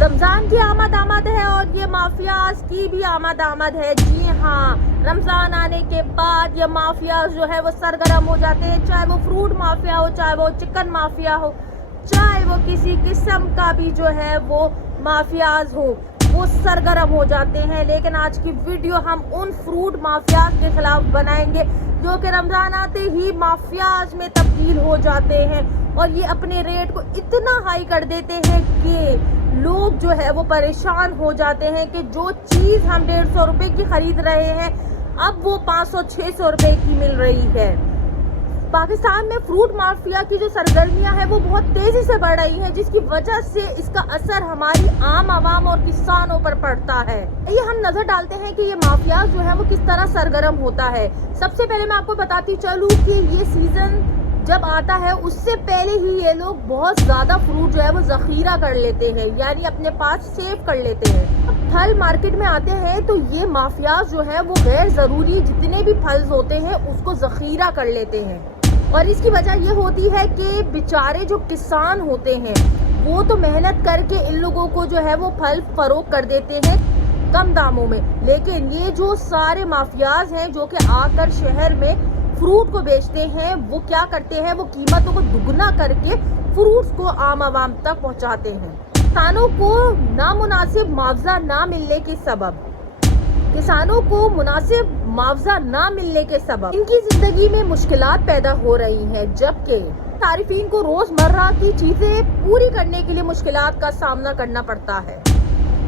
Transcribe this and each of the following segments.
رمضان کی آمد ہے اور یہ مافیاز کی بھی آمد ہے. جی ہاں، رمضان آنے کے بعد یہ مافیاز جو ہے وہ سرگرم ہو جاتے ہیں. چاہے وہ فروٹ مافیا ہو، چاہے وہ چکن مافیا ہو، چاہے وہ کسی قسم کا بھی جو ہے وہ مافیاز ہو، وہ سرگرم ہو جاتے ہیں. لیکن آج کی ویڈیو ہم ان فروٹ مافیاز کے خلاف بنائیں گے جو کہ رمضان آتے ہی مافیاز میں تبدیل ہو جاتے ہیں اور یہ اپنے ریٹ کو اتنا ہائی کر دیتے ہیں کہ لوگ جو ہے وہ پریشان ہو جاتے ہیں کہ جو چیز ہم 150 روپے کی خرید رہے ہیں اب وہ 500-600 روپے کی مل رہی ہے. پاکستان میں فروٹ مافیا کی جو سرگرمیاں ہیں وہ بہت تیزی سے بڑھ رہی ہیں، جس کی وجہ سے اس کا اثر ہماری عام عوام اور کسانوں پر پڑتا ہے. یہ ہم نظر ڈالتے ہیں کہ یہ مافیا جو ہے وہ کس طرح سرگرم ہوتا ہے. سب سے پہلے میں آپ کو بتاتی چلوں کہ یہ سیزن جب آتا ہے اس سے پہلے ہی یہ لوگ بہت زیادہ فروٹ جو ہے وہ ذخیرہ کر لیتے ہیں، یعنی اپنے پاس سیو کر لیتے ہیں. پھل مارکیٹ میں آتے ہیں تو یہ مافیاز جو ہے وہ غیر ضروری جتنے بھی پھل ہوتے ہیں اس کو ذخیرہ کر لیتے ہیں. اور اس کی وجہ یہ ہوتی ہے کہ بیچارے جو کسان ہوتے ہیں وہ تو محنت کر کے ان لوگوں کو جو ہے وہ پھل فروخت کر دیتے ہیں کم داموں میں، لیکن یہ جو سارے مافیاز ہیں جو کہ آ کر شہر میں فروٹ کو بیچتے ہیں وہ کیا کرتے ہیں، وہ قیمتوں کو دگنا کر کے فروٹس کو عام عوام تک پہنچاتے ہیں. کسانوں کو نامناسب معاوضہ نہ ملنے کے سبب ان کی زندگی میں مشکلات پیدا ہو رہی ہیں، جبکہ صارفین کو روزمرہ کی چیزیں پوری کرنے کے لیے مشکلات کا سامنا کرنا پڑتا ہے.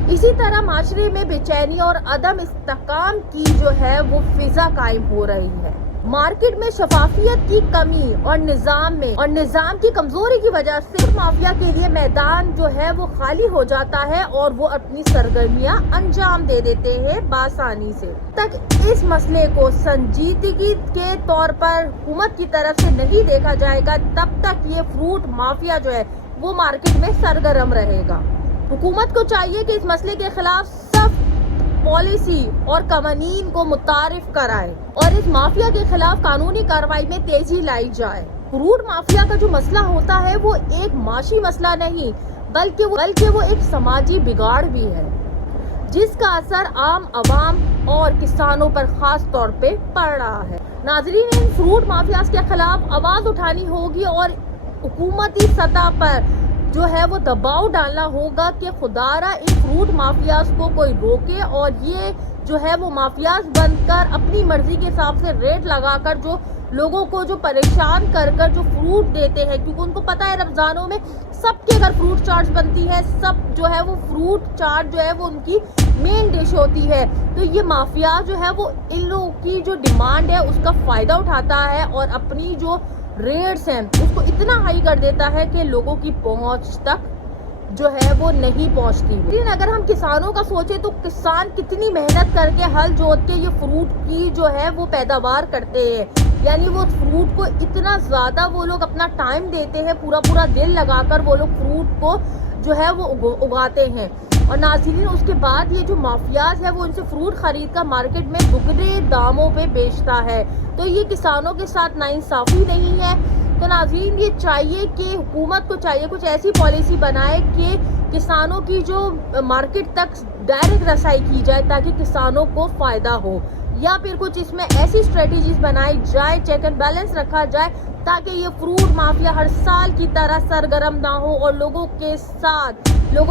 اسی طرح معاشرے میں بے چینی اور عدم استحکام کی جو ہے وہ فضا قائم ہو رہی ہے. مارکیٹ میں شفافیت کی کمی اور نظام کی کمزوری کی وجہ سے مافیا کے لیے میدان جو ہے وہ خالی ہو جاتا ہے اور وہ اپنی سرگرمیاں انجام دے دیتے ہیں بآسانی سے. تک اس مسئلے کو سنجیدگی کے طور پر حکومت کی طرف سے نہیں دیکھا جائے گا تب تک یہ فروٹ مافیا جو ہے وہ مارکیٹ میں سرگرم رہے گا. حکومت کو چاہیے کہ اس مسئلے کے خلاف سخت پالیسی اور قوانین کو متعارف کرائے اور اس مافیا کے خلاف قانونی کارروائی میں تیزی لائی جائے. فروٹ مافیا کا جو مسئلہ ہوتا ہے وہ ایک معاشی مسئلہ نہیں بلکہ وہ ایک سماجی بگاڑ بھی ہے جس کا اثر عام عوام اور کسانوں پر خاص طور پہ پڑ رہا ہے. ناظرین، ان فروٹ مافیاز کے خلاف آواز اٹھانی ہوگی اور حکومتی سطح پر جو ہے وہ دباؤ ڈالنا ہوگا کہ خدارا ان فروٹ مافیاز کو کوئی روکے اور یہ جو ہے وہ مافیاز بن کر اپنی مرضی کے حساب سے ریٹ لگا کر جو لوگوں کو جو پریشان کر جو فروٹ دیتے ہیں، کیونکہ ان کو پتا ہے رمضانوں میں سب کے گھر فروٹ چاٹ بنتی ہے، سب جو ہے وہ فروٹ چاٹ جو ہے وہ ان کی مین ڈش ہوتی ہے. تو یہ مافیا جو ہے وہ ان لوگوں کی جو ڈیمانڈ ہے اس کا فائدہ اٹھاتا ہے اور اپنی جو ریٹس ہیں اس کو اتنا ہائی کر دیتا ہے کہ لوگوں کی پہنچ تک جو ہے وہ نہیں پہنچتی. لیکن اگر ہم کسانوں کا سوچیں تو کسان کتنی محنت کر کے ہل جوت کے یہ فروٹ کی جو ہے وہ پیداوار کرتے ہیں، یعنی وہ فروٹ کو اتنا زیادہ وہ لوگ اپنا ٹائم دیتے ہیں، پورا دل لگا کر وہ لوگ فروٹ کو جو ہے وہ اگاتے ہیں. اور ناظرین، اس کے بعد یہ جو مافیاز ہے وہ ان سے فروٹ خرید کر مارکیٹ میں دگنے داموں پہ بیچتا ہے. تو یہ کسانوں کے ساتھ ناانصافی نہیں ہے. تو ناظرین، یہ چاہیے کہ حکومت کو چاہیے کچھ ایسی پالیسی بنائے کہ کسانوں کی جو مارکیٹ تک ڈائریکٹ رسائی کی جائے تاکہ کسانوں کو فائدہ ہو، یا پھر کچھ اس میں ایسی اسٹریٹجیز بنائی جائے، چیک اینڈ بیلنس رکھا جائے تاکہ یہ فروٹ مافیا ہر سال کی طرح سرگرم نہ ہو اور لوگوں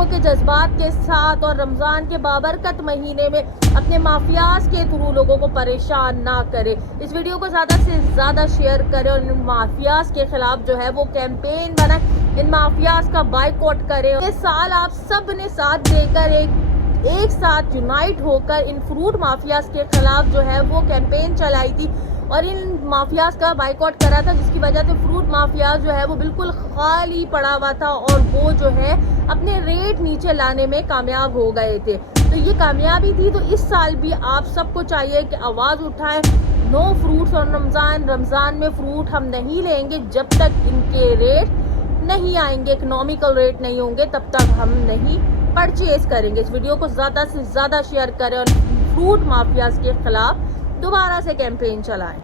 کے جذبات کے ساتھ اور رمضان کے بابرکت مہینے میں اپنے مافیاز کے تھرو لوگوں کو پریشان نہ کرے. اس ویڈیو کو زیادہ سے زیادہ شیئر کریں اور ان مافیاز کے خلاف جو ہے وہ کیمپین بنائیں، ان مافیاز کا بائیکاٹ کریں. اس سال آپ سب نے ساتھ دے کر ایک ساتھ یونائٹ ہو کر ان فروٹ مافیاز کے خلاف جو ہے وہ کیمپین چلائی تھی اور ان مافیاز کا بائیکاٹ کرا تھا، جس کی وجہ سے فروٹ مافیاز جو ہے وہ بالکل خالی پڑا ہوا تھا اور وہ جو ہے اپنے ریٹ نیچے لانے میں کامیاب ہو گئے تھے. تو یہ کامیابی تھی. تو اس سال بھی آپ سب کو چاہیے کہ آواز اٹھائیں، نو فروٹس اور رمضان میں فروٹ ہم نہیں لیں گے جب تک ان کے ریٹ نہیں آئیں گے، اکنامیکل ریٹ نہیں ہوں گے تب تک ہم نہیں پرچیز کریں گے. اس ویڈیو کو زیادہ سے زیادہ شیئر کریں اور فروٹ مافیاز کے خلاف دوبارہ سے کیمپین چلائیں.